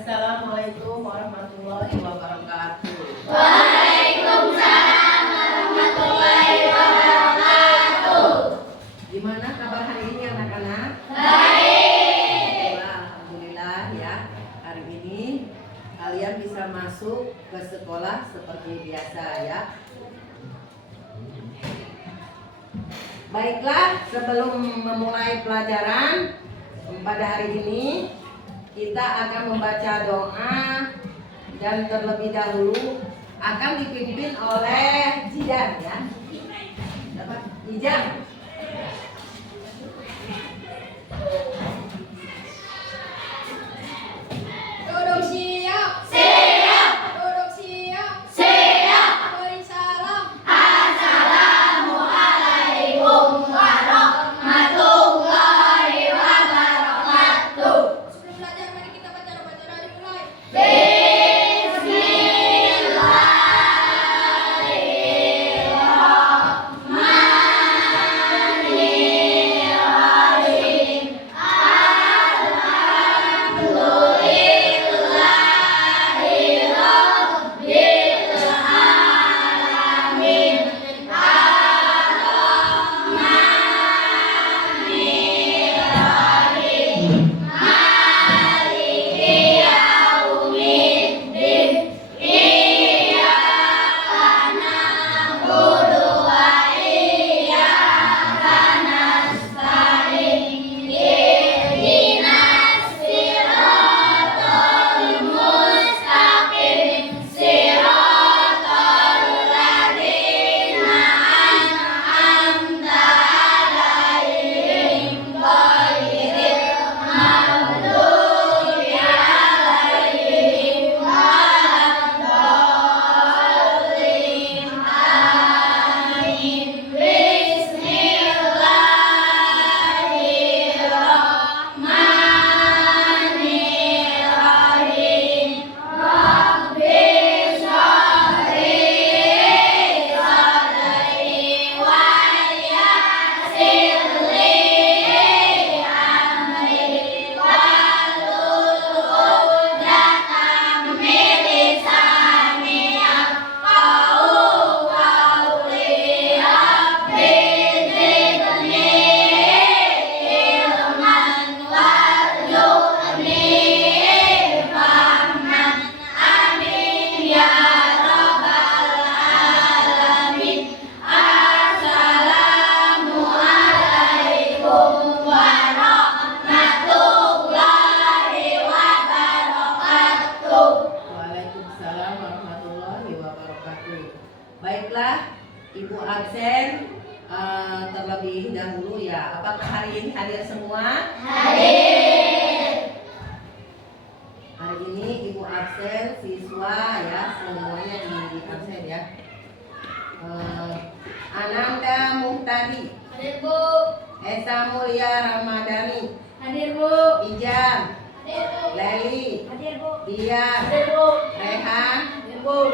Assalamualaikum warahmatullahi wabarakatuh. Waalaikumsalam warahmatullahi wabarakatuh. Gimana kabar hari ini anak-anak? Baik. Alhamdulillah ya. Hari ini kalian bisa masuk ke sekolah seperti biasa ya. Baiklah, sebelum memulai pelajaran pada hari ini kita akan membaca doa dan terlebih dahulu akan dipimpin oleh Jidan ya. Dapat Jidan. Duduk siap. Siap. Duduk siap. Siap. Beri salam. Assalamualaikum warahmatullahi wabarakatuh. Sebelum belajar mari kita baca doa dimulai. Waalaikumsalam warahmatullahi wabarakatuh. Baiklah, Ibu absen terlebih dahulu ya. Apakah hari ini hadir semua? Hadir. Hari ini Ibu absen siswa ya, semuanya di absen ya. Ananda Muhtadi, Hadir Bu. Esa Mulia Ramadhani, Hadir Bu. Ijam, Hadir Bu. Leli, Hadir Bu. Dia, Hadir Bu. Rehan, Hadir Bu.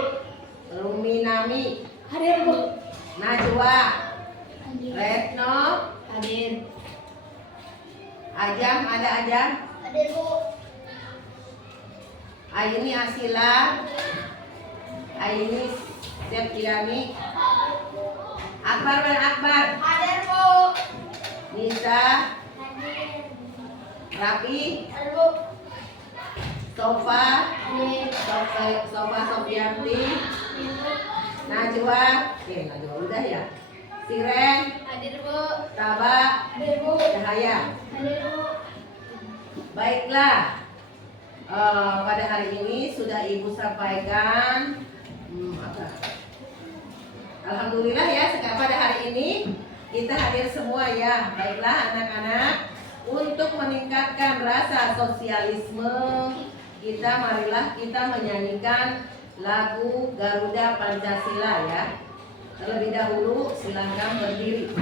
Ruminami, Hadir Bu. Najwa, Hadir. Retno, Hadir. Ajam, ada Ajam, Hadir Bu. Aini Asila, Aini Septiani, Akbar dan Akbar, Hadir Bu. Nisa, Hadir. Rapi, Hadir Bu. Sofa, Hadir. Sofa Sofianti, Najwa, Najwa udah ya, Siren, Hadir Bu. Taba, Hadir Bu. Cahaya. Hadir Bu. Baiklah, pada hari ini sudah Ibu sampaikan apa? Alhamdulillah ya, sekarang pada hari ini kita hadir semua ya. Baiklah anak-anak, untuk meningkatkan rasa sosialisme marilah kita menyanyikan lagu Garuda Pancasila ya. Terlebih dahulu silakan berdiri.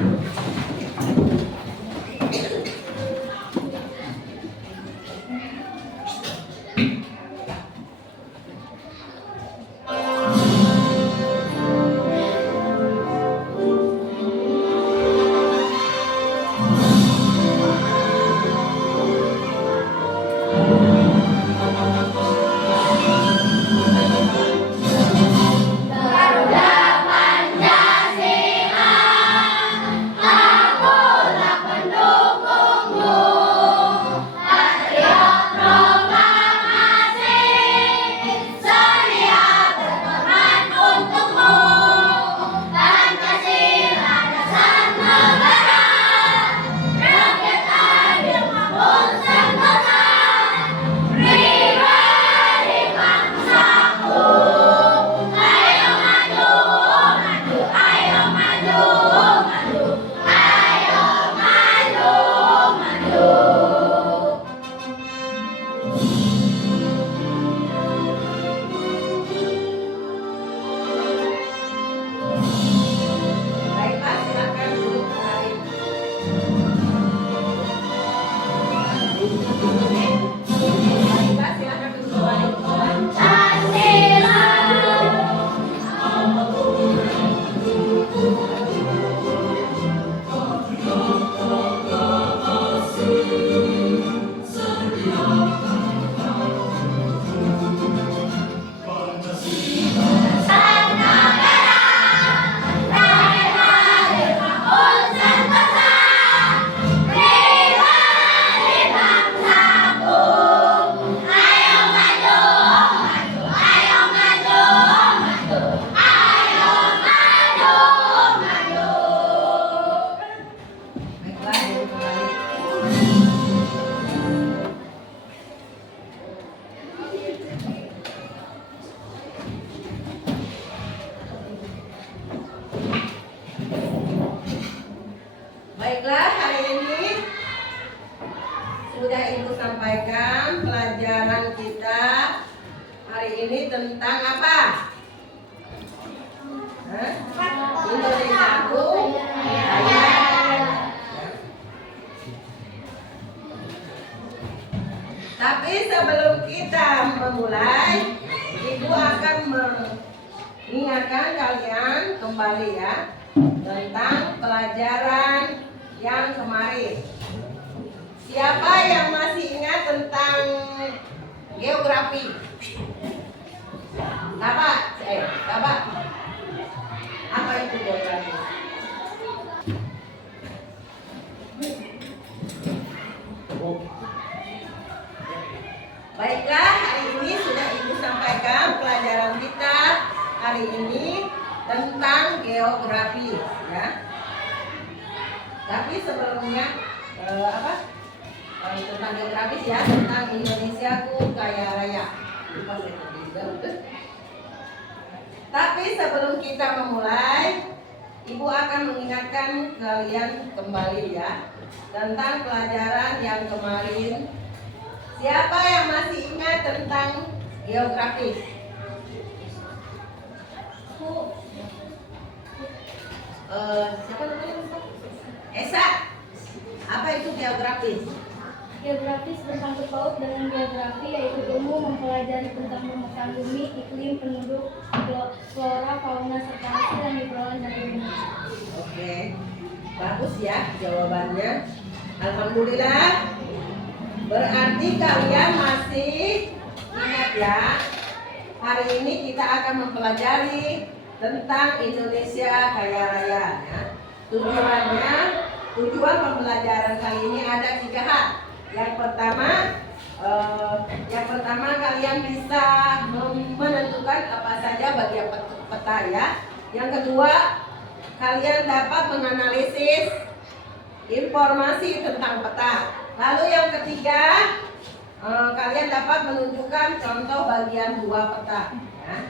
ini tentang apa? Indonesiaku kaya. Tapi sebelum kita memulai, Ibu akan mengingatkan kalian kembali ya tentang pelajaran yang kemarin. Siapa yang masih ingat tentang geografi? Apa? Apa itu geografi? Baiklah, hari ini sudah Ibu sampaikan pelajaran kita hari ini tentang geografi ya. Tapi sebelumnya tentang geografis ya, tentang Indonesiaku kaya raya. Tapi sebelum kita memulai, Ibu akan mengingatkan kalian kembali ya tentang pelajaran yang kemarin. Siapa yang masih ingat tentang geografis? Siapa namanya? Esa. Apa itu geografis? Geografis bersangkut paut dengan geografi, yaitu ilmu mempelajari tentang permukaan bumi, iklim, penduduk, flora, fauna, serta hasil yang diperoleh dari bumi. Oke, bagus ya jawabannya. Alhamdulillah. Berarti kalian masih ingat ya. Hari ini kita akan mempelajari tentang Indonesia kaya raya ya. Tujuan pembelajaran kali ini ada 3 hal. Yang pertama kalian bisa menentukan apa saja bagian peta ya. Yang kedua, kalian dapat menganalisis informasi tentang peta. Lalu yang ketiga, kalian dapat menunjukkan contoh bagian 2 peta ya.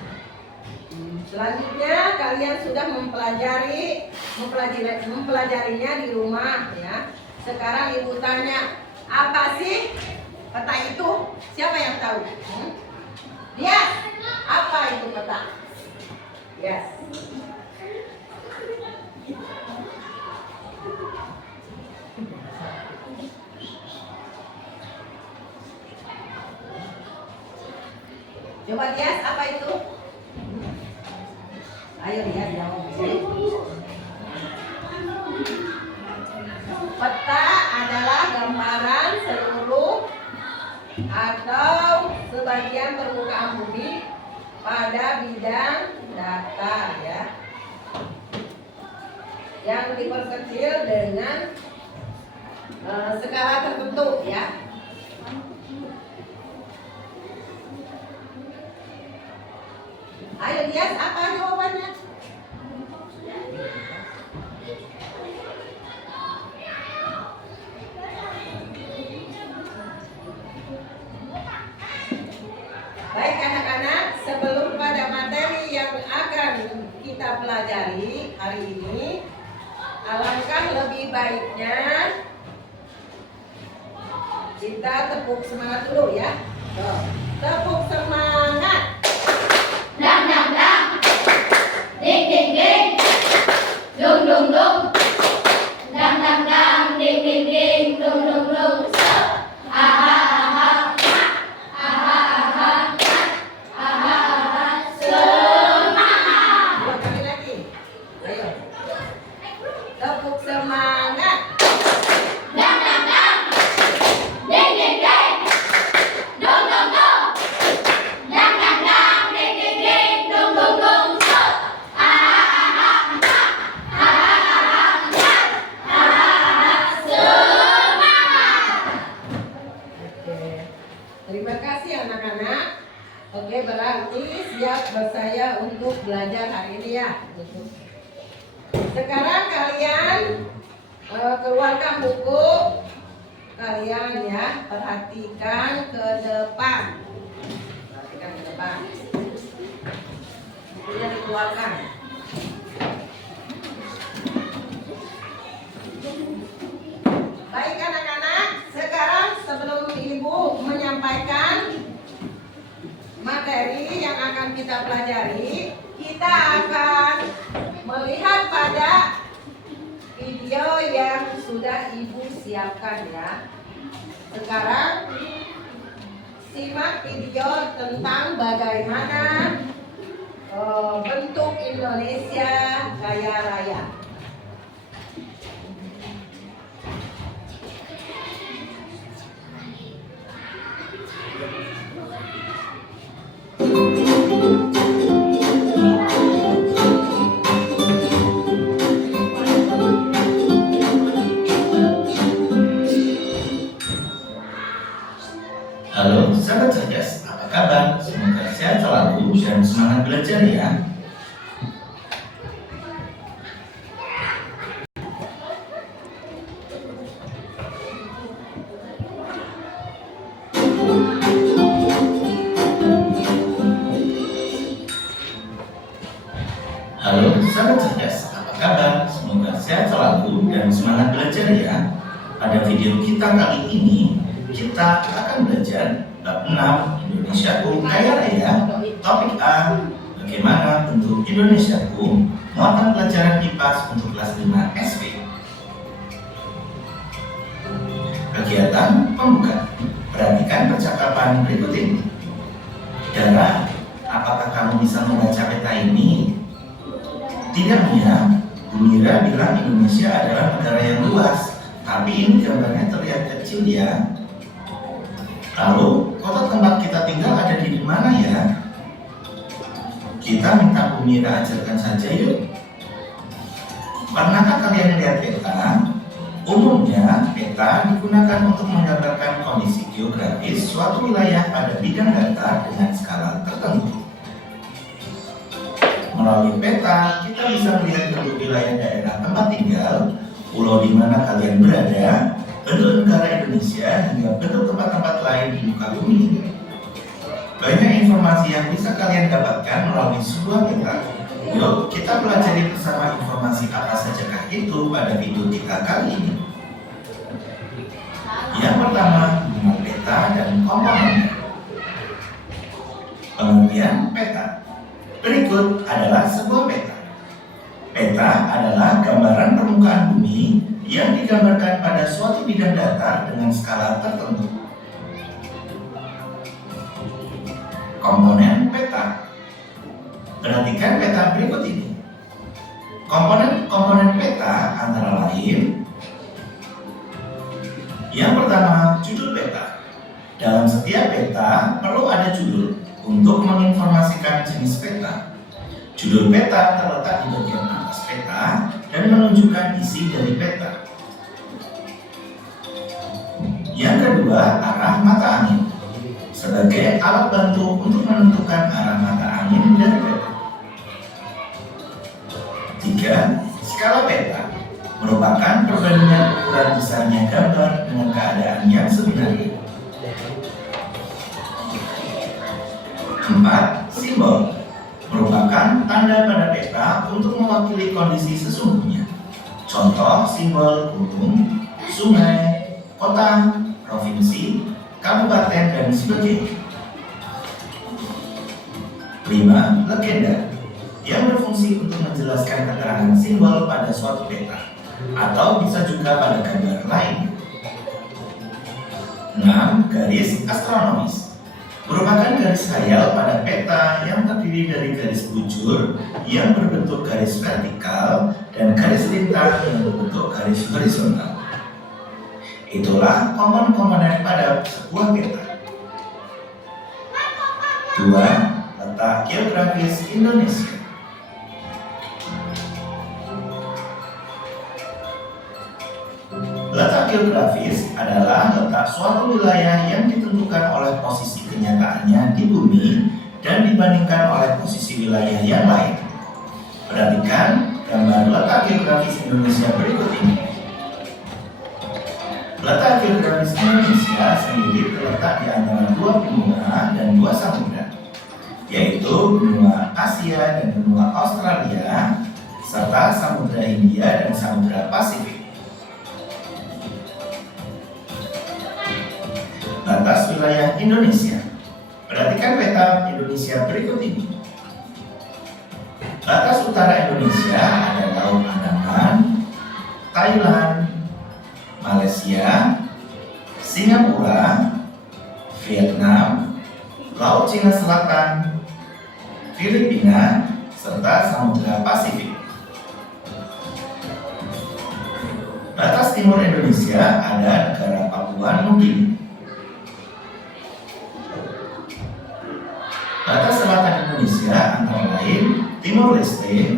Selanjutnya kalian sudah mempelajarinya di rumah ya. Sekarang Ibu tanya, apa sih peta itu? Siapa yang tahu? Dia, apa itu peta? Yes. Coba Dias, apa itu? Ayo lihat jawab. Peta adalah gambaran seluruh atau sebagian permukaan bumi pada bidang data ya, yang diperkecil dengan skala tertentu ya. Ayo Dias, apa jawabannya? Baik anak-anak, sebelum pada materi yang akan kita pelajari hari ini, alangkah lebih baiknya kita tepuk semangat dulu ya. Tepuk semangat. Dang dang dang, ding ding ding, dung dung dung, dang dang dang, ding ding ding, dung dung dung. Aha aha, aha aha, aha aha, semangat. 2 kali lagi. Ayo. Tepuk semangat. Dang dang dang, ding ding ding, dung dung dung, dang dang dang, ding ding ding, dung dung dung. Aha aha, aha aha, aha aha, semangat. Oke. Terima kasih anak-anak. Oke, berarti siap bersaya untuk belajar hari ini ya. Sekarang kalian keluarkan buku kalian ya, perhatikan ke depan. Perhatikan ke depan. Bukunya dikeluarkan. Baik anak-anak, sekarang sebelum Ibu menyampaikan materi yang yang akan kita pelajari, kita akan melihat pada video yang sudah Ibu siapkan ya. Sekarang simak video tentang bagaimana bentuk Indonesia Kaya Raya. Halo sahabat cerdas, apa kabar? Semoga sehat selalu dan semangat belajar ya. Halo sahabat cerdas, apa kabar? Semoga sehat selalu dan semangat belajar ya. Pada video kita kali ini, kita akan belajar bab 6 Indonesiaku Kaya Raya. Topik A, bagaimana bentuk Indonesiaku, muatan pelajaran IPA untuk kelas 5 SD. Kegiatan pembuka. Perhatikan percakapan berikut ini. Dara, apakah kamu bisa membaca peta ini? Tidak, Mia. Bu Mira bilang Indonesia adalah negara yang luas, tapi ini gambarnya terlihat kecil ya. Lalu, kota tempat kita tinggal ada di mana ya? Kita minta Bu Mira ajarkan saja yuk. Pernahkah kalian lihat peta? Umumnya, peta digunakan untuk menggambarkan kondisi geografis suatu wilayah pada bidang datar dengan skala tertentu. Melalui peta, kita bisa melihat bentuk wilayah daerah tempat tinggal, pulau di mana kalian berada, bentuk negara Indonesia, hingga bentuk tempat-tempat lain di muka bumi. Banyak informasi yang bisa kalian dapatkan melalui sebuah peta. Yuk, kita pelajari bersama informasi apa sajakah itu pada video kita kali ini. Yang pertama, mengenal peta dan komponennya. Pengertian peta. Berikut adalah sebuah peta. Peta adalah gambaran permukaan bumi yang digambarkan pada suatu bidang datar dengan skala tertentu. Komponen peta. Perhatikan peta berikut ini. Komponen peta antara lain: yang pertama, judul peta. Dalam setiap peta perlu ada judul untuk menginformasikan jenis peta. Judul peta terletak di bagian atas peta dan menunjukkan isi dari peta. Yang kedua, arah mata angin sebagai alat bantu untuk menentukan arah mata angin dari peta. 3. Skala peta merupakan perbandingan ukuran besarnya gambar dengan keadaan yang sebenarnya. 4. Simbol merupakan tanda pada peta untuk mewakili kondisi sesungguhnya. Contoh simbol gunung, sungai, kota, provinsi, kabupaten, dan sebagainya. 5. Legenda yang berfungsi untuk menjelaskan keterangan simbol pada suatu peta atau bisa juga pada gambar lain. 6. Garis astronomis merupakan garis khayal pada peta yang terdiri dari garis bujur yang berbentuk garis vertikal dan garis lintang yang berbentuk garis horizontal. Itulah komponen-komponen pada sebuah peta. 2. Letak geografis Indonesia. Letak geografis adalah letak suatu wilayah yang ditentukan oleh posisi kenyataannya di bumi dan dibandingkan oleh posisi wilayah yang lain. Perhatikan gambar letak geografis Indonesia berikut ini. Letak geografis Indonesia sendiri terletak di antara dua benua dan dua samudra, yaitu benua Asia dan benua Australia, serta Samudra Hindia dan Samudra Pasifik. Batas wilayah Indonesia. Berarti Perhatikan peta Indonesia berikut ini. Batas utara Indonesia ada Laut Andaman, Thailand, Malaysia, Singapura, Vietnam, Laut Cina Selatan, Filipina, serta Samudra Pasifik. Batas timur Indonesia ada negara Papua Nugini. Batas selatan Indonesia antara lain Timor Leste,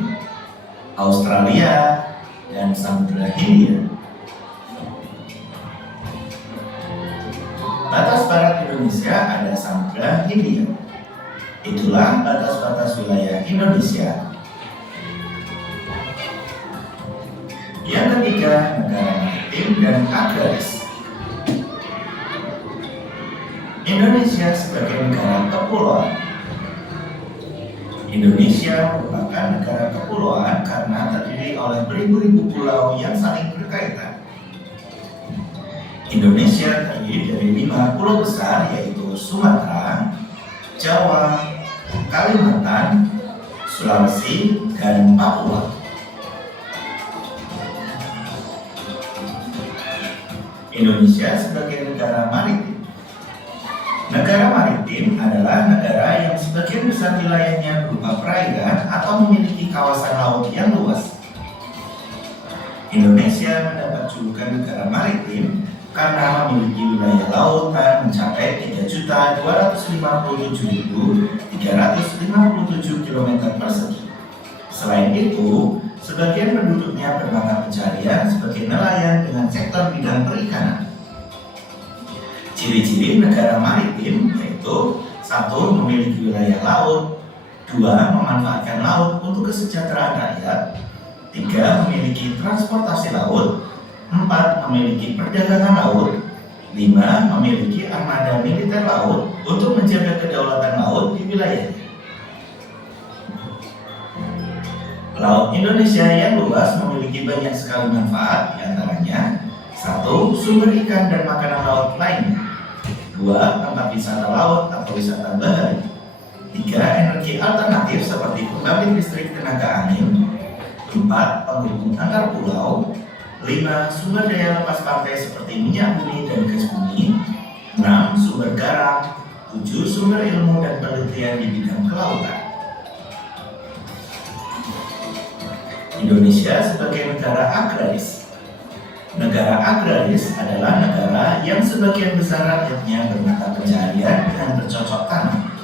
Australia, dan Samudra Hindia. Batas barat Indonesia ada Samudra Hindia. Itulah batas-batas wilayah Indonesia. Yang ketiga, negara maritim dan agraris. Indonesia sebagai negara kepulauan. Indonesia merupakan negara kepulauan karena terdiri oleh beribu-ribu pulau yang saling berkaitan. Indonesia terdiri dari 5 pulau besar yaitu Sumatera, Jawa, Kalimantan, Sulawesi, dan Papua. Indonesia sebagai negara maritim. Negara maritim adalah negara yang sebagian besar wilayahnya berupa perairan atau memiliki kawasan laut yang luas. Indonesia mendapat julukan negara maritim karena memiliki wilayah lautan mencapai 3.257.357 km persegi. Selain itu, sebagian penduduknya berbakat pencarian sebagai nelayan dengan sektor bidang perikanan. Ciri-ciri negara maritim yaitu 1. Memiliki wilayah laut, 2. Memanfaatkan laut untuk kesejahteraan rakyat, 3. Memiliki transportasi laut, 4. Memiliki perdagangan laut, 5. Memiliki armada militer laut untuk menjaga kedaulatan laut di wilayahnya. Laut Indonesia yang luas memiliki banyak sekali manfaat, diantaranya 1. Sumber ikan dan makanan laut lainnya, 2. Tempat wisata laut atau wisata bahari, 3. Energi alternatif seperti pembangkit listrik tenaga angin, 4. Penghubung antar pulau, 5. Sumber daya lepas pantai seperti minyak bumi dan gas bumi, 6. Sumber garam, 7. Sumber ilmu dan penelitian di bidang kelautan. Indonesia sebagai negara agraris. Negara agraris adalah negara yang sebagian besar rakyatnya bermata pencaharian dengan bercocok tanam.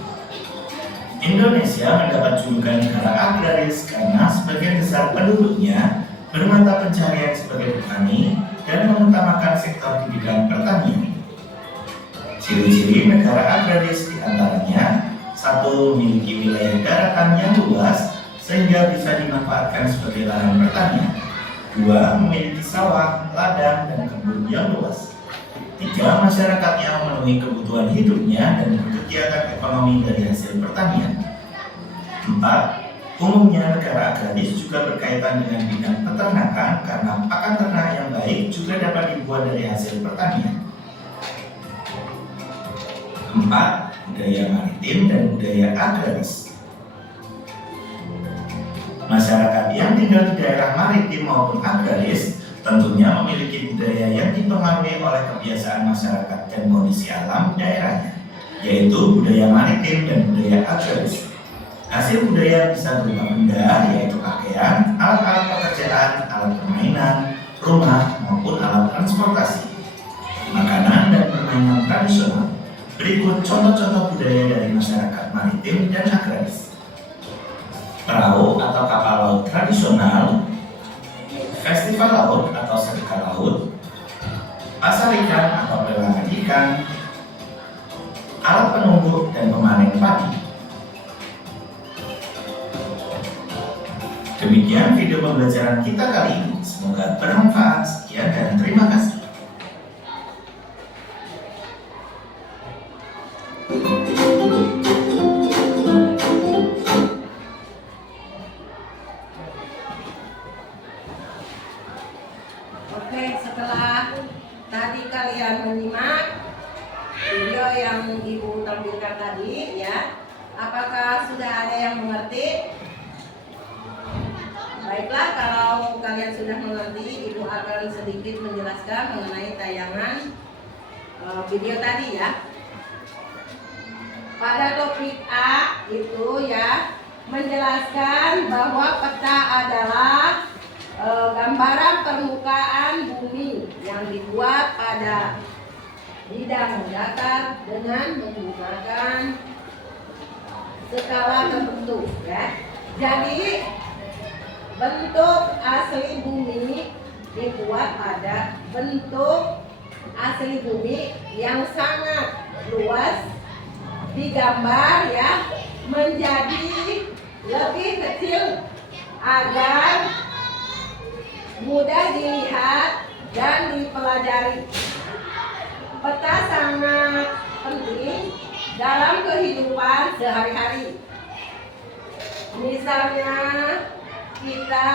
Indonesia mendapat julukan negara agraris karena sebagian besar penduduknya bermata pencaharian sebagai petani dan mengutamakan sektor di bidang pertanian. Ciri-ciri negara agraris diantaranya 1. Memiliki wilayah daratan yang luas sehingga bisa dimanfaatkan sebagai lahan pertanian, 2. Memiliki sawah, ladang, dan kebun yang luas, 3. Masyarakatnya memenuhi kebutuhan hidupnya dan berkegiatan ekonomi dari hasil pertanian, 4. Umumnya negara agraris juga berkaitan dengan bidang peternakan karena pakan ternak yang baik juga dapat dibuat dari hasil pertanian. 4. Budaya maritim dan budaya agraris. Masyarakat yang tinggal di daerah maritim maupun agraris tentunya memiliki budaya yang dipengaruhi oleh kebiasaan masyarakat dan kondisi alam daerahnya, yaitu budaya maritim dan budaya agraris. Hasil budaya bisa berupa benda, yaitu pakaian, alat-alat pekerjaan, alat permainan, rumah, maupun alat transportasi, makanan, dan permainan tradisional. Berikut contoh-contoh budaya dari masyarakat maritim dan agraris. Perahu atau kapal laut tradisional, festival laut atau sedekah laut, pasar ikan atau pelelangan ikan, alat penumbuk dan pemanen padi. Demikian video pembelajaran kita kali ini. Semoga bermanfaat. Sekian dan terima kasih. Oke, setelah tadi kalian menyimak video yang Ibu tampilkan tadi ya. Apakah sudah ada yang mengerti? Baiklah, kalau kalian sudah mengerti, Ibu akan sedikit menjelaskan mengenai tayangan video tadi ya. Pada topik A itu ya menjelaskan bahwa peta adalah gambaran permukaan bumi yang dibuat pada bidang datar dengan menggunakan skala tertentu ya. Jadi bentuk asli bumi dibuat pada bentuk asli bumi yang sangat luas, digambar ya menjadi lebih kecil agar mudah dilihat dan dipelajari. Peta sangat penting dalam kehidupan sehari-hari. Misalnya kita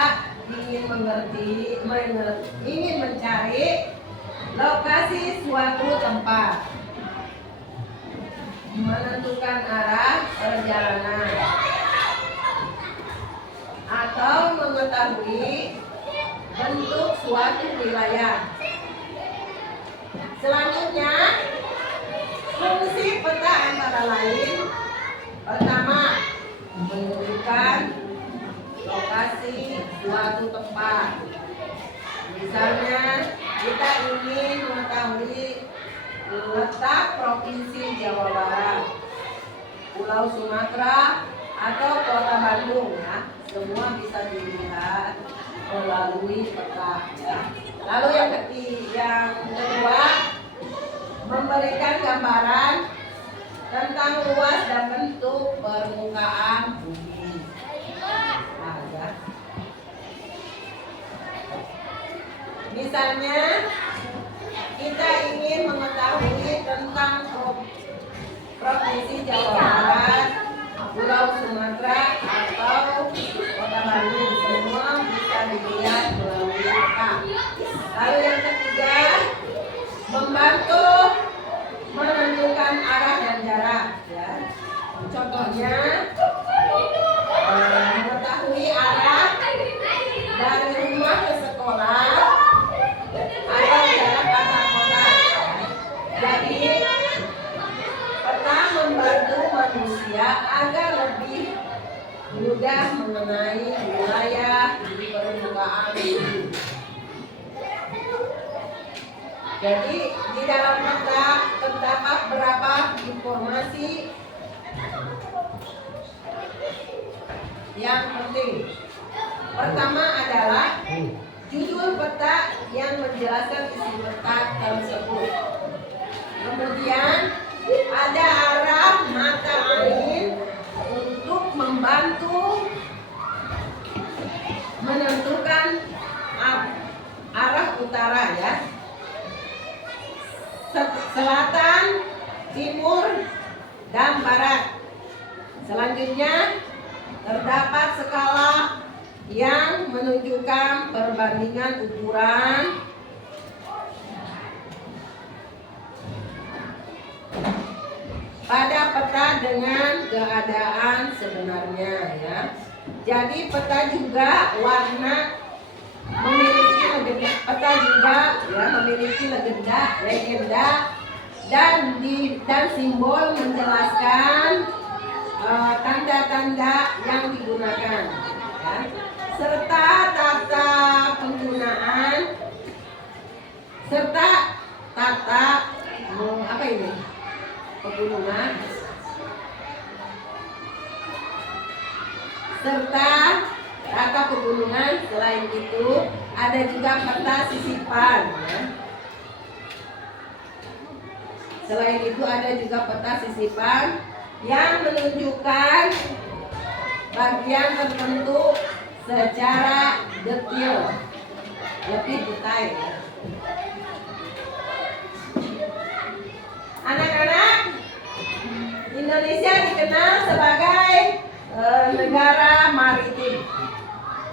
ingin mencari lokasi suatu tempat, menentukan arah perjalanan, atau mengetahui bentuk suatu wilayah. Selanjutnya, fungsi peta antara lain: pertama, menunjukkan lokasi suatu tempat. Misalnya, kita ingin mengetahui letak Provinsi Jawa Barat, Pulau Sumatera, atau Kota Bandung ya. Semua bisa dilihat melalui peta ya. Lalu yang kedua, memberikan gambaran tentang luas dan bentuk permukaan bumi. Nah, ya. Misalnya kita ingin mengetahui tentang Provinsi Jawa Barat, Pulau Sumatera, atau Kota Bandung. Semua bisa dilihat melalui peta. Lalu yang ketiga, membantu menentukan arah dan jarak ya. Contohnya mengetahui arah dari rumah ke sekolah atau jarak antar kota. Jadi peta membantu manusia agar lebih mudah mengenai wilayah di permukaan bumi. Jadi di dalam peta terdapat beberapa informasi yang penting. Pertama adalah judul peta yang menjelaskan isi peta tersebut. Kemudian ada arah mata angin untuk membantu menentukan arah utara ya. Selatan, timur, dan barat. Selanjutnya terdapat skala yang menunjukkan perbandingan ukuran pada peta dengan keadaan sebenarnya ya. Jadi peta juga memiliki legenda dan simbol menjelaskan tanda-tanda yang digunakan ya. Serta tata penggunaan pegunungan serta tata pegunungan. Selain itu ada juga peta sisipan ya. Selain itu ada juga peta sisipan yang menunjukkan bagian tertentu secara detail, lebih detail. Anak-anak, Indonesia dikenal sebagai negara maritim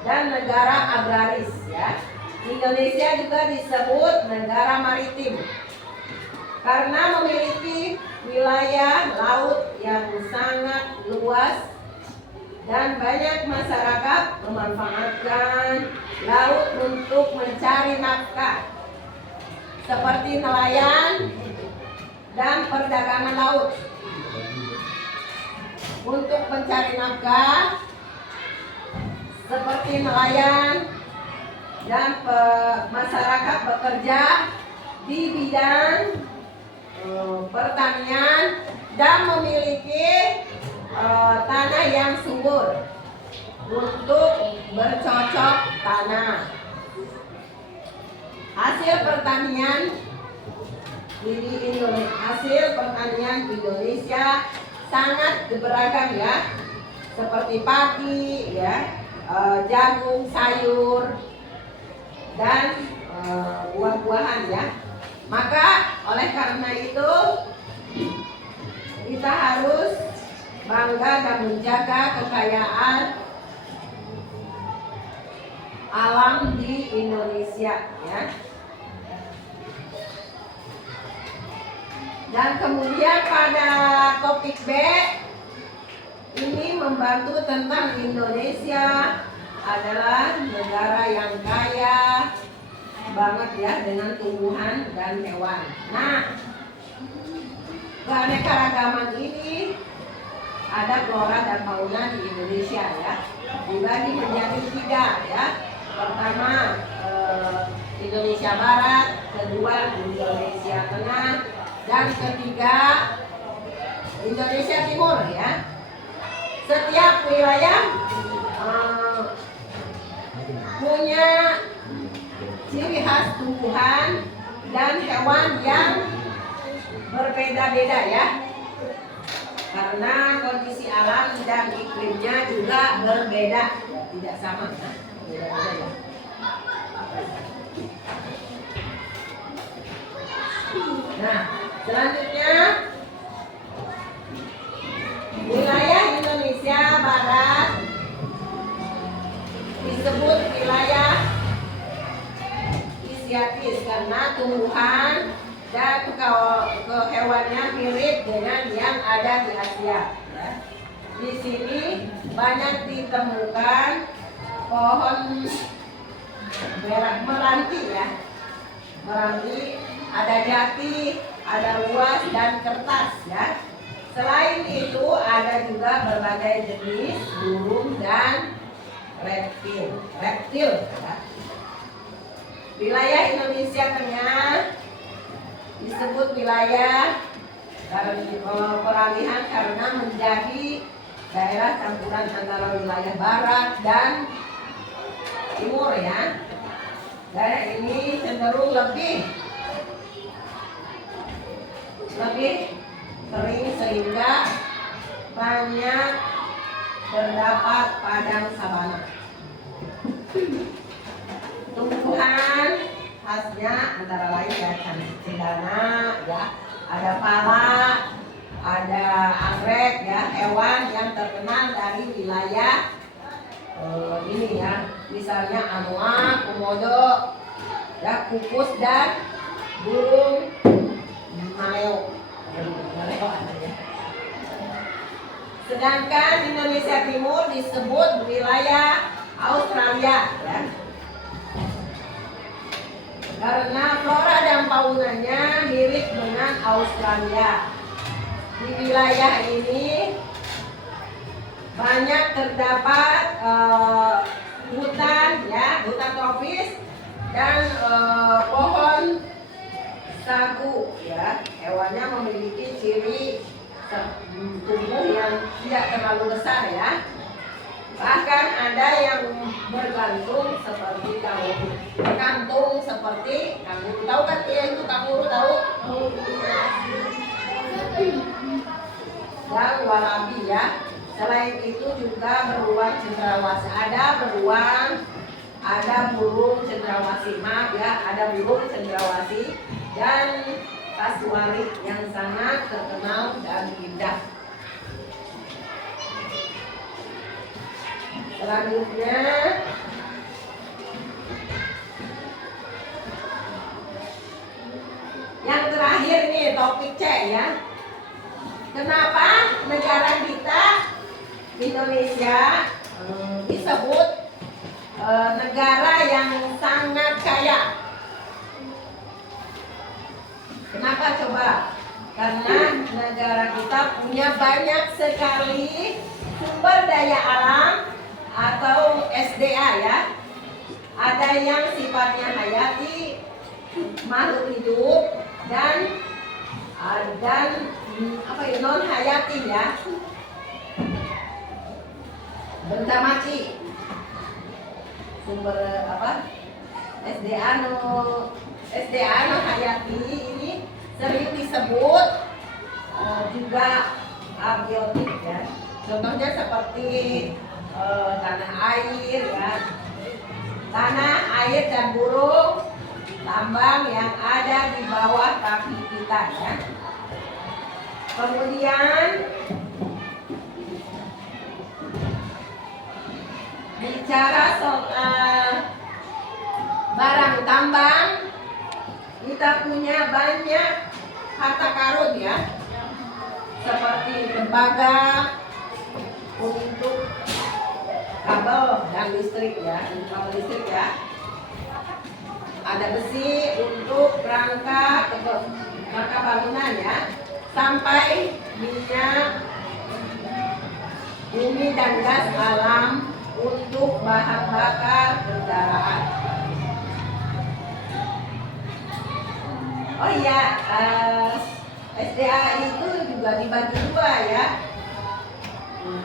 dan negara agraris ya. Indonesia juga disebut negara maritim karena memiliki wilayah laut yang sangat luas dan banyak masyarakat memanfaatkan laut untuk mencari nafkah seperti nelayan dan perdagangan laut. Untuk mencari nafkah seperti nelayan dan masyarakat bekerja di bidang pertanian dan memiliki tanah yang subur untuk bercocok tanam. Hasil pertanian Indonesia sangat beragam ya, seperti padi ya, jagung, sayur, dan buah-buahan ya. Maka oleh karena itu kita harus bangga dan menjaga kekayaan alam di Indonesia ya. Dan kemudian pada topik B ini membantu tentang Indonesia adalah negara yang kaya banget ya dengan tumbuhan dan hewan. Nah, keanekaragaman ini ada flora dan fauna di Indonesia ya, dibagi menjadi 3 ya. Pertama Indonesia Barat, kedua Indonesia Tengah, dan ketiga Indonesia Timur ya. Setiap wilayah punya ciri khas tumbuhan dan hewan yang berbeda-beda ya, karena kondisi alam dan iklimnya juga berbeda, tidak sama ya, beda-beda ya. Nah, selanjutnya wilayah Indonesia Barat disebut wilayah Asiatis karena tumbuhan dan hewannya mirip dengan yang ada di Asia. Ya. Di sini banyak ditemukan pohon meranti ya, meranti, ada jati, ada luas dan kertas ya. Selain itu ada juga berbagai jenis burung dan reptil ya. Wilayah Indonesia Tengah disebut wilayah peralihan karena menjadi daerah campuran antara wilayah barat dan timur ya. Daerah ini cenderung lebih kering sehingga banyak terdapat padang sabana. Tumbuhan khasnya antara lain ya cendana ya, ada pala, ada anggrek ya, hewan yang terkenal dari wilayah ini ya, misalnya anoa, komodo, ya, kukus dan burung maleo. Sedangkan Indonesia Timur disebut wilayah Australia ya, karena flora dan faunanya mirip dengan Australia. Di wilayah ini banyak terdapat hutan ya, hutan tropis dan pohon sagu ya. Hewannya memiliki ciri tubuh yang tidak terlalu besar ya. Bahkan ada yang bergantung seperti berkantung seperti kanguru. Tahu kan ya itu kanguru, tahu? Dan walabi ya. Selain itu juga beruang cendrawasih, ada burung cendrawasih, maaf ya, ada burung cendrawasih dan kasuari yang sangat terkenal dan indah. Selanjutnya yang terakhir nih topik C ya. Kenapa negara kita Indonesia disebut negara yang sangat kaya? Kenapa coba? Karena negara kita punya banyak sekali sumber daya alam atau SDA ya. Ada yang sifatnya hayati, makhluk hidup, dan non hayati ya, benda mati. Sumber SDA non hayati ini sering disebut juga abiotik ya. Contohnya seperti tanah air ya, tanah air dan burung tambang yang ada di bawah kaki kita ya. Kemudian bicara soal barang tambang, kita punya banyak harta karun ya, seperti tembaga untuk kabel dan listrik ya, kabel listrik ya. Ada besi untuk rangka bangunan ya, sampai minyak, bumi dan gas alam untuk bahan bakar kendaraan. Oh iya, SDA itu juga dibagi dua ya,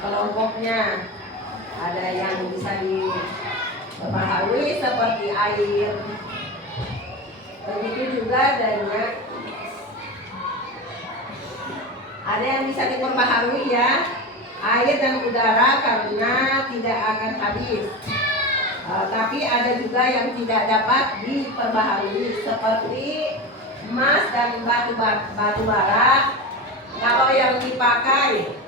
kelompoknya. Ada yang bisa diperbaharui seperti air, begitu juga ada yang bisa diperbaharui ya, air dan udara karena tidak akan habis. Tapi ada juga yang tidak dapat diperbaharui seperti emas dan batu bara. Kalau yang dipakai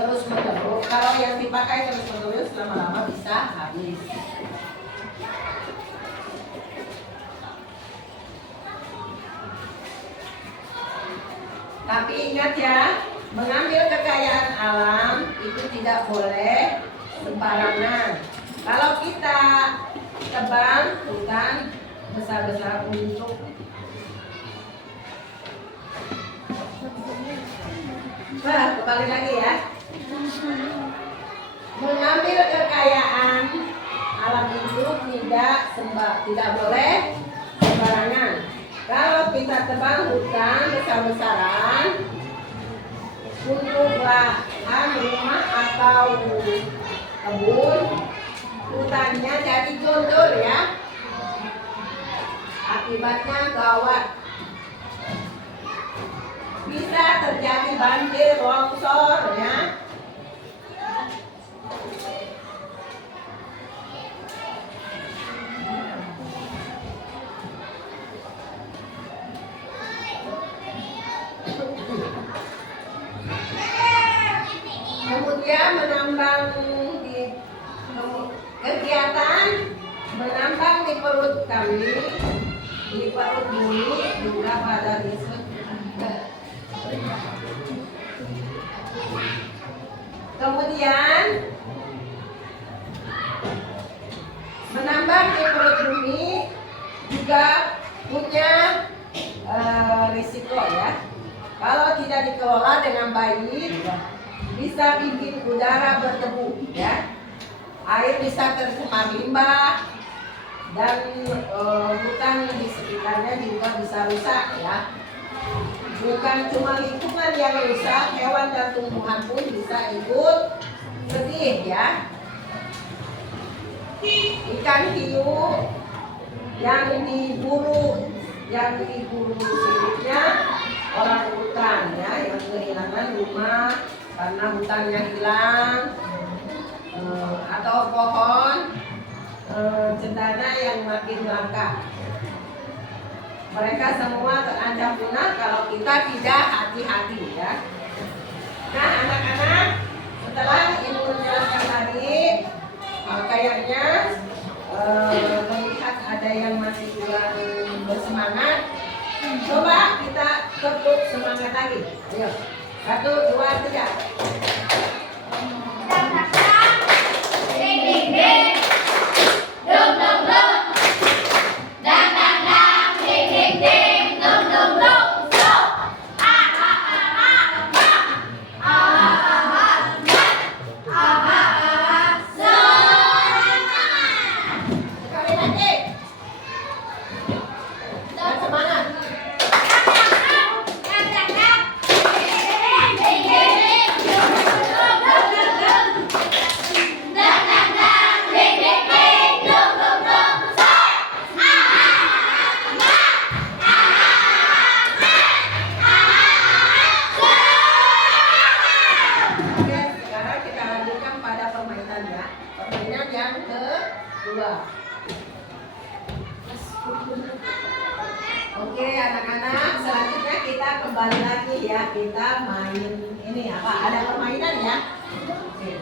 terus menerus, kalau yang dipakai terus menerus lama-lama bisa habis. Tapi ingat ya, mengambil kekayaan alam itu tidak boleh sembarangan. Kalau kita tebang hutan besar-besar untuk kembali lagi ya, mengambil kekayaan alam itu tidak boleh sembarangan. Kalau kita tebang hutan besar-besaran untuk lahan rumah atau kebun, hutannya jadi gondol ya, akibatnya gawat. Bisa terjadi banjir, longsor ya. Kemudian kegiatan menambang di perut kami, di perut bumi juga pada disebut. Kemudian menambang di perut bumi juga punya risiko ya. Kalau tidak dikelola dengan baik, bisa bikin udara berdebu ya. Air bisa tercemar limbah dan hutan di sekitarnya juga bisa rusak ya. Bukan cuma lingkungan yang rusak, hewan dan tumbuhan pun bisa ikut sedih ya. Ikan hiu yang diburu siripnya orang hutan ya, yang kehilangan rumah karena hutannya hilang, atau pohon cendana yang makin langka. Mereka semua terancam punah kalau kita tidak hati-hati ya. Nah anak-anak, setelah ibu menjelaskan tadi, kayaknya melihat ada yang masih kurang bersemangat, coba kita tepuk semangat lagi. Ayo, 1, 2, 3. Ding ding ding, dum dum dum, dang dang dang, ding ding ding, dum dum dum. So, ah ah ah ah, ah ah ah ah, semangat. Sekali lagi. Dan semangat. Dang dang dang, ding ding ding, dum dum dum, dum dum dum. Dang dang dang, ding ding ding, dum dum dum. So, ah ah ah ah, Oke, sekarang kita lanjutkan pada permainannya. Permainan yang kedua. Oke, anak-anak, selanjutnya kita kembali lagi ya. Kita main ini apa? Ada permainan ya. Oke.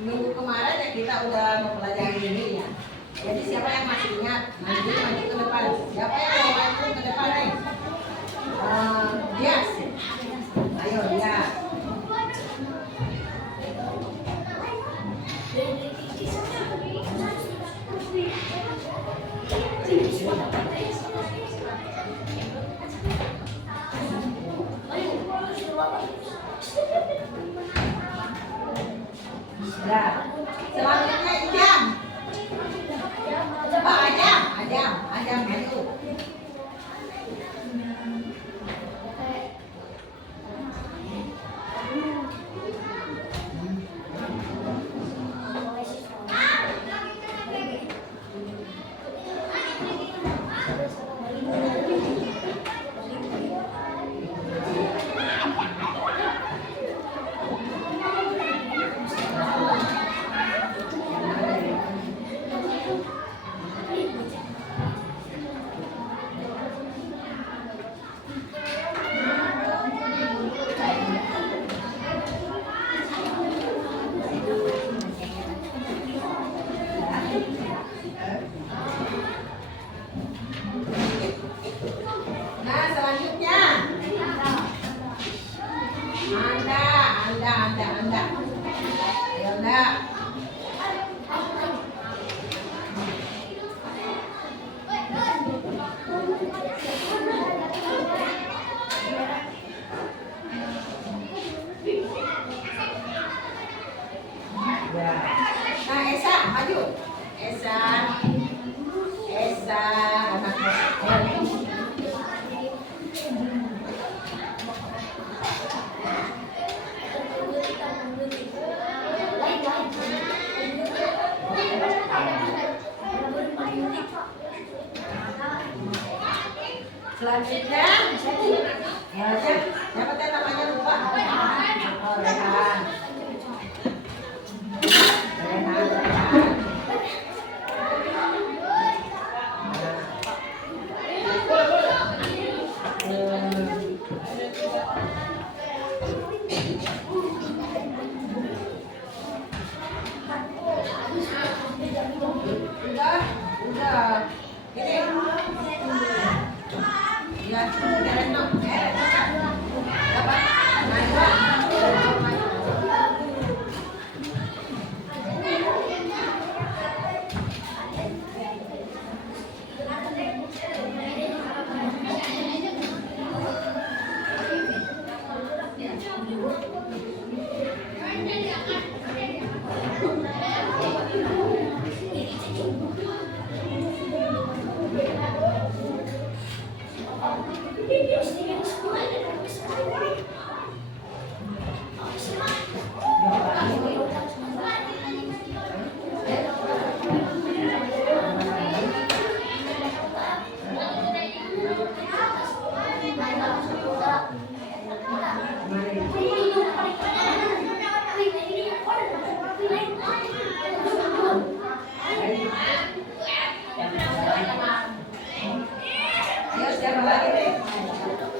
Minggu kemarin ya kita udah mempelajari ini ya. Jadi siapa yang masih ingat? Maju ke depan. Siapa yang mau maju ke depan nih? Dias. Ayo Dias. Sudah. Selanjutnya Ijam. Coba Ajam maju. Nah, selanjutnya Anda. Ayo Anda. Nah, Esa, maju. Esa, anak selanjutnya, ya, siapa yang namanya lupa? Oh, Rehan. Udah. Ini. Ya, Reno. Apa?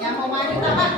Yang mau maju tambah.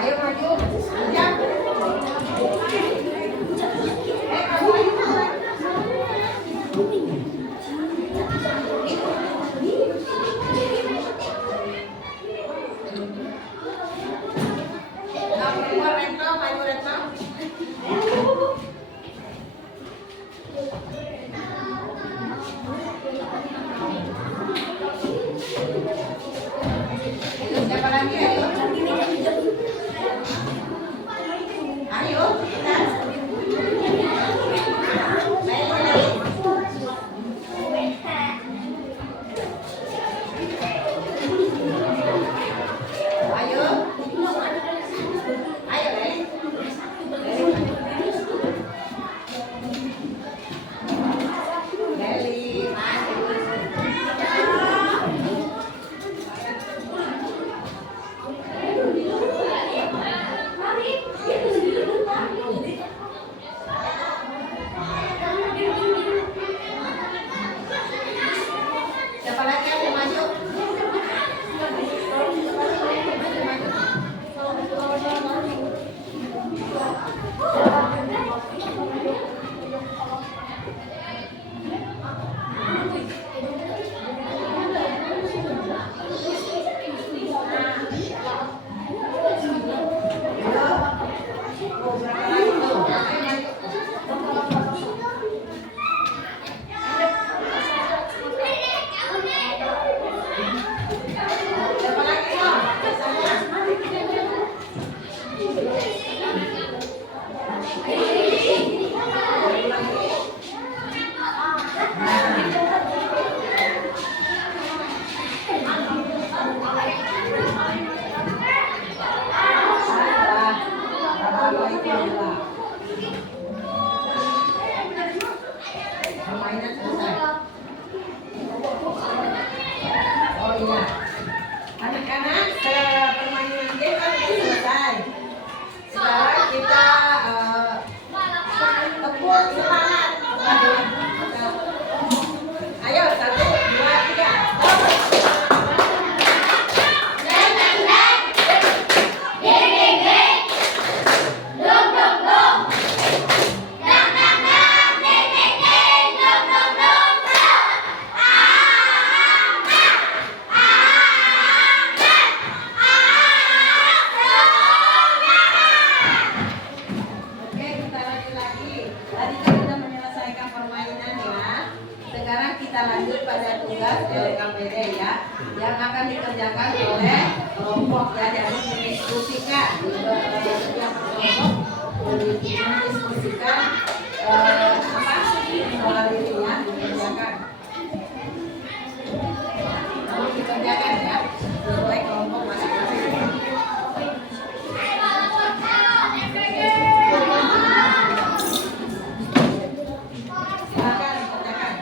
Ayo maju. Jam. Maju Retno. Siapa lagi? Ayo, kita. Ayo. Ayo, Leli. Leli, siapa lagi yang mau maju? Siapa lagi mau? Permainan selesai. Oh iya, anak-anak permainan game kan sudah selesai. Sekarang kita tepuk semangat. Ayo 1, 2, 3. Oke, kita lanjut lagi. Tadi kan sudah menyelesaikan permainan ya. Sekarang kita lanjut pada tugas LKPD ya, yang akan dikerjakan oleh kelompok ya. Jadi mendiskusikan setiap kelompok mendiskusikan apa soal ini ya, dikerjakan. Harus dikerjakan ya, sesuai kelompok masing-masing. Silakan dikerjakan.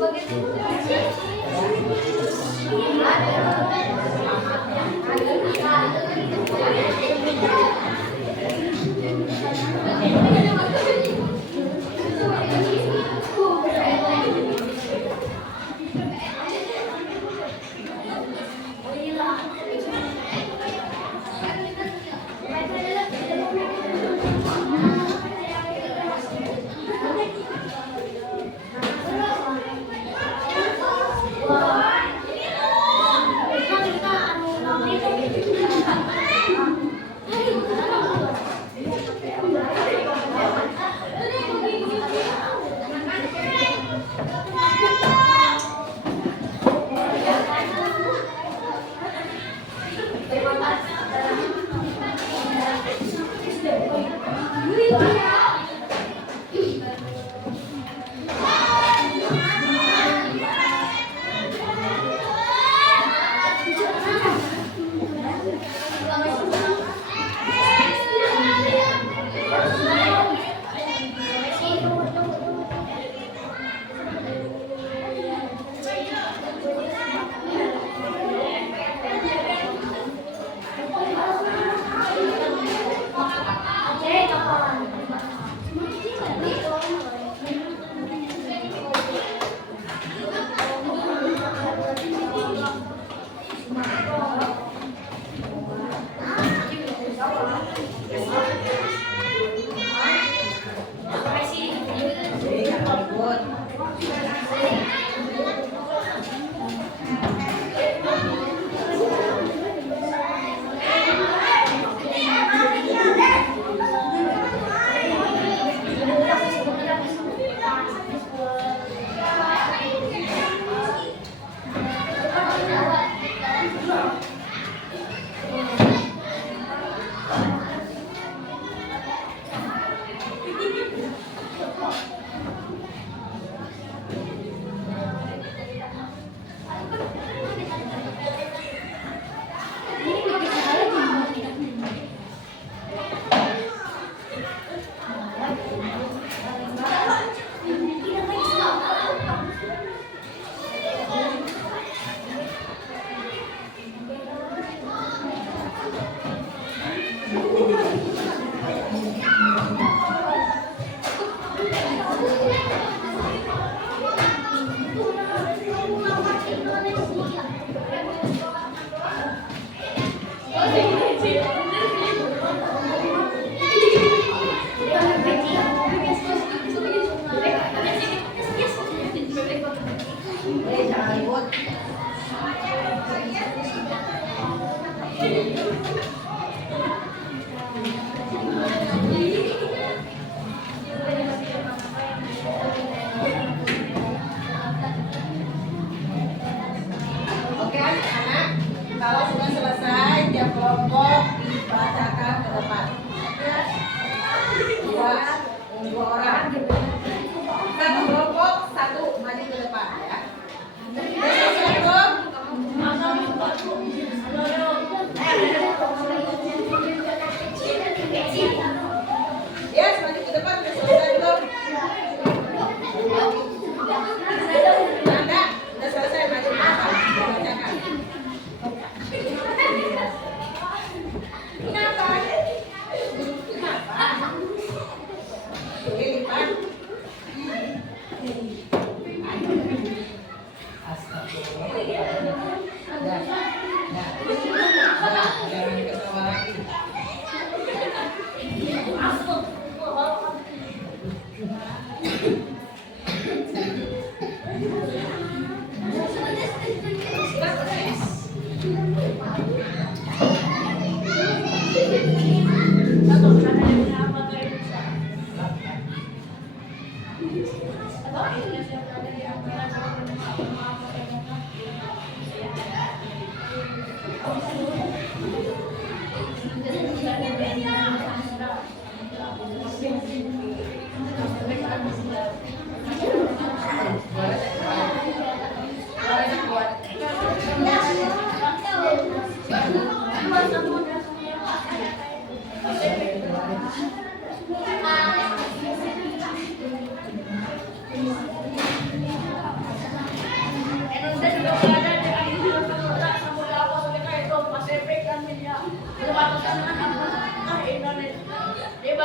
Begitu Oke anak-anak, kalau sudah selesai tiap kelompok dibacakan ke depan. Dua orang. Satu kelompok, satu maju ke depan ya. Assalamualaikum.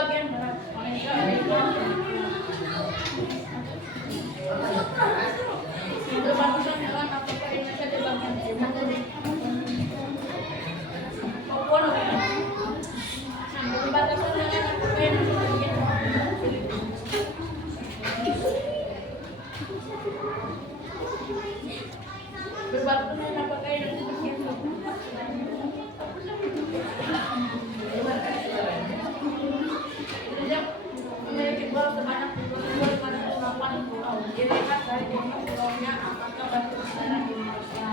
bagian barat. Berbatasan dengan Afrika Indonesia di bagian timur. Berbatasan dengan Afrika Indonesia di bagian berbatasan dengan Afrika Indonesia di bagian Indonesia memiliki pulau sebanyak 2.508 pulau. Dilihat dari jumlah pulaunya, apakah batu besar di Indonesia?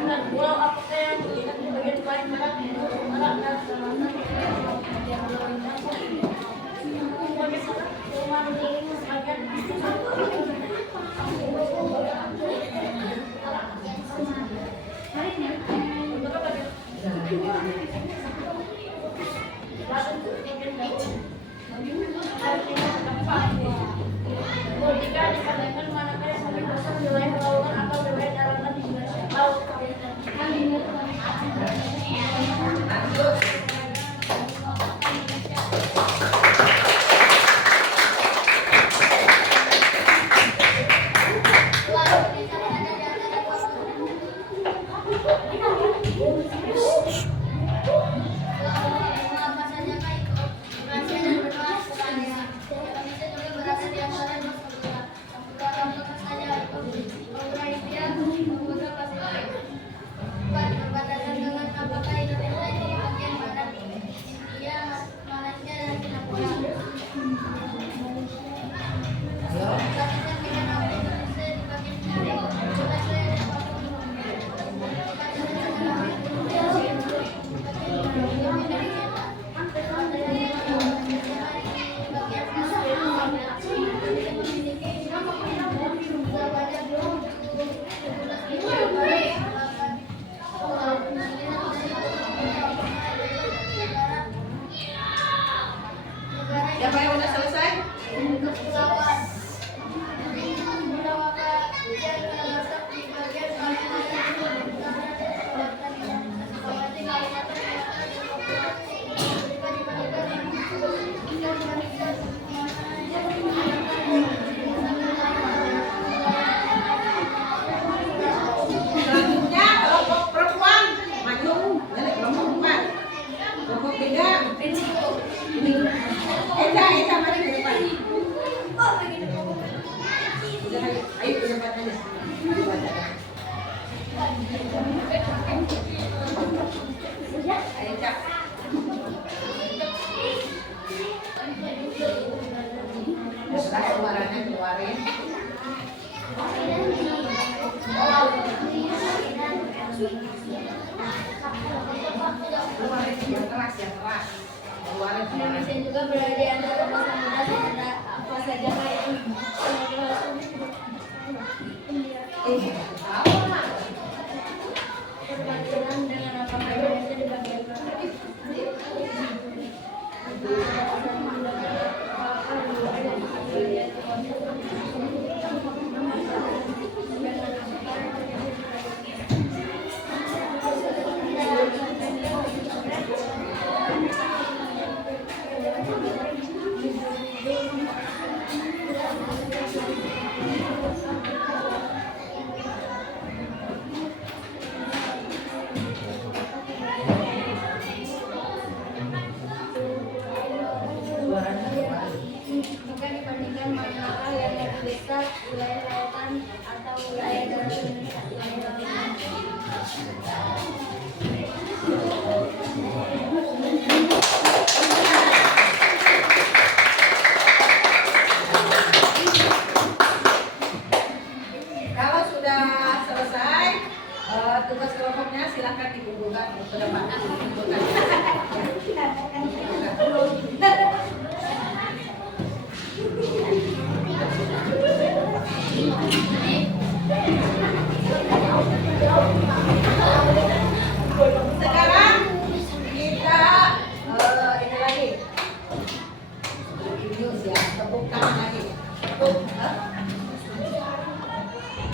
Dan pulau apakah yang terlihat di bagian paling barat dan selatan bagian pulau Indonesia? Bagaimana rumah di bagian jika dikatakan manakah yang paling besar wilayah lautan atau wilayah daratan di Indonesia? Laut. Siapa yang udah selesai? Selanjutnya kelompok perempuan maju, balik kelompok 4. Kelompok 3 Eda mari ke depan. Udah, ayo ke depan aja. Ayo Cak. Setelah keluarannya keluarin. Keluarin yang keras. Indonesia juga berada di antara masa muda dan apa saja yang berbatasan dengan apakah Indonesia di bagian barat. Jika dibandingkan manakah yang lebih besar, wilayah lautan atau wilayah daratan Indonesia? Kalau sudah selesai tugas kelompoknya, silahkan dikumpulkan ke depan. Sekarang kita ini lagi. News ya, tepuk tangan lagi. Tepuk.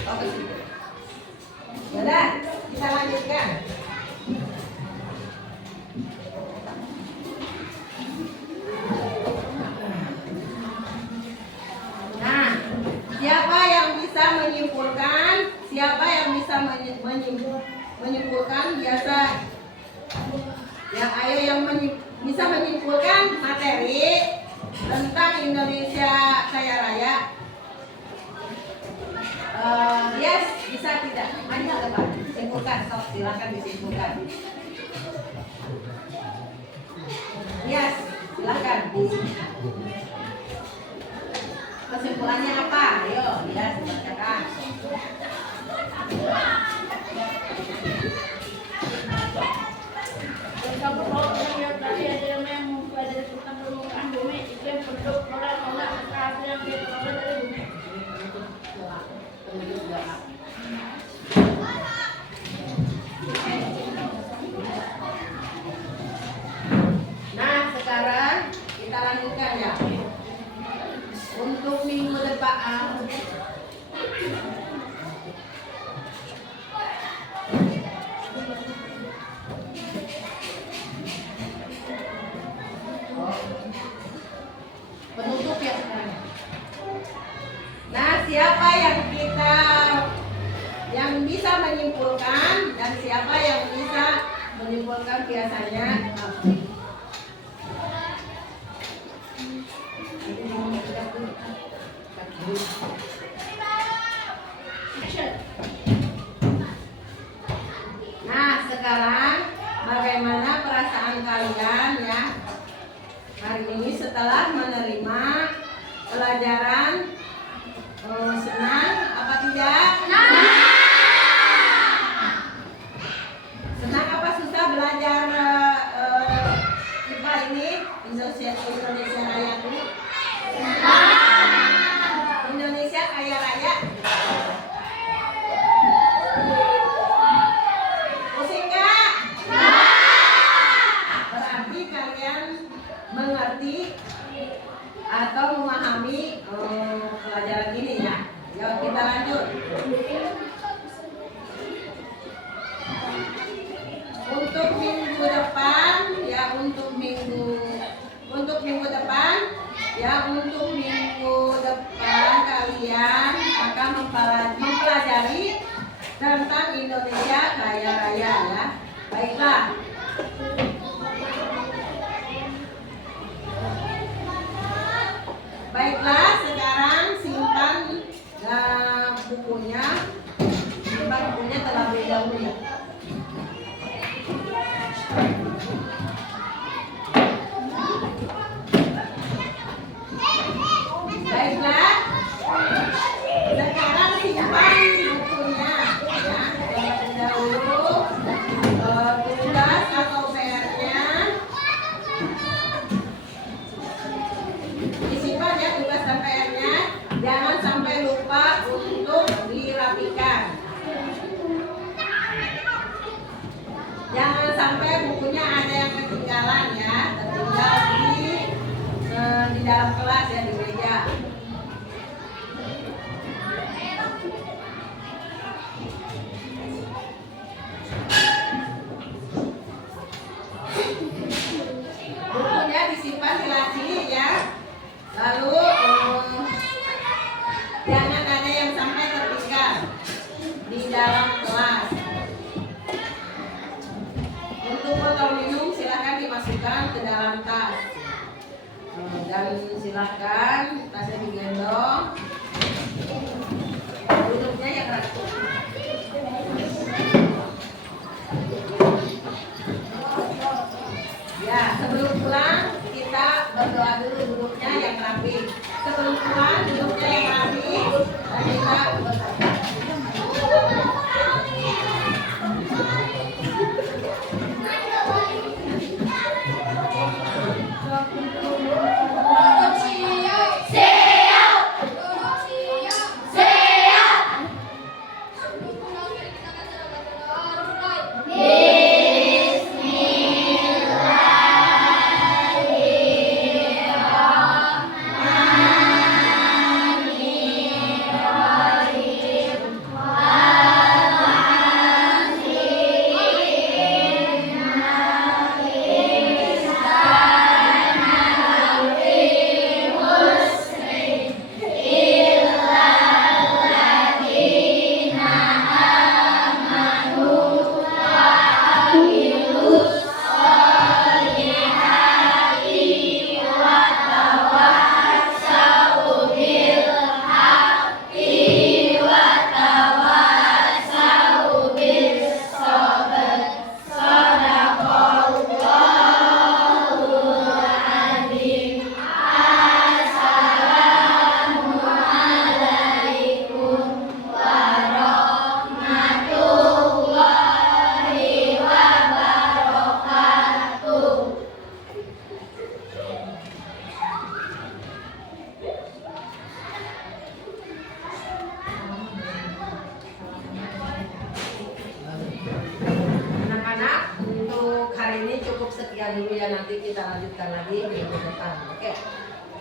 Oke. Sudah, kita lanjutkan. menyimpulkan biasa yang ayah yang bisa menyimpulkan materi tentang Indonesia Kaya Raya. Yes, bisa tidak? Maju ke depan, simpulkan, sok silakan disimpulkan. Yes, silakan. Kesimpulannya apa? Ayo, ya, silakan. Kamu kalau lihat tadi ada yang mempelajari tentang permukaan bumi itu yang bentuk noda sekarang yang dia peroleh dari bumi. Nah, sekarang kita lanjutkan ya. Untuk minggu depan penutup ya sekarang. Nah, siapa yang bisa menyimpulkan dan siapa yang bisa menyimpulkan biasanya? Nah, sekarang bagaimana perasaan kalian ya hari ini setelah menerima pelajaran? Senang apa tidak? Senang apa susah belajar IPA ini Indonesia Raya dulu? Indonesia Kaya Raya. Pusing nggak? Berarti kalian mengerti atau memahami pelajaran ini ya. Yuk kita lanjut. Untuk minggu depan ya, untuk minggu depan kalian akan mempelajari tentang Indonesia Kaya Raya ya. Baiklah. Baiklah, sekarang simpan bukunya terlebih dahulu ya. Baiklah, sekarang simpan bukunya ya. Terlebih dahulu tugas atau PR-nya disimpan ya, tugas dan PR-nya. Jangan sampai lupa untuk dirapikan. Jangan sampai bukunya ada yang ketinggalan ya, tertinggal di dalam kelas ya, di meja. Bukunya disimpan di laci ya. Lalu jangan ada yang sampai tertinggal di dalam kelas. Untuk botol minum silakan dimasukkan ke dalam tas. Dan silakan tasnya digendong. Duduknya yang rapi. Ya, sebelum pulang kita berdoa dulu, duduknya yang rapi. Sebelum pulang duduknya yang rapi dan kita berdoa. Terima kasih. sekian dulu ya, nanti kita lanjutkan lagi minggu depan. Oke,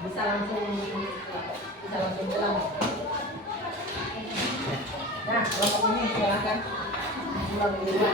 bisa langsung pulang. Nah, kelompok ini silakan pulang di rumah.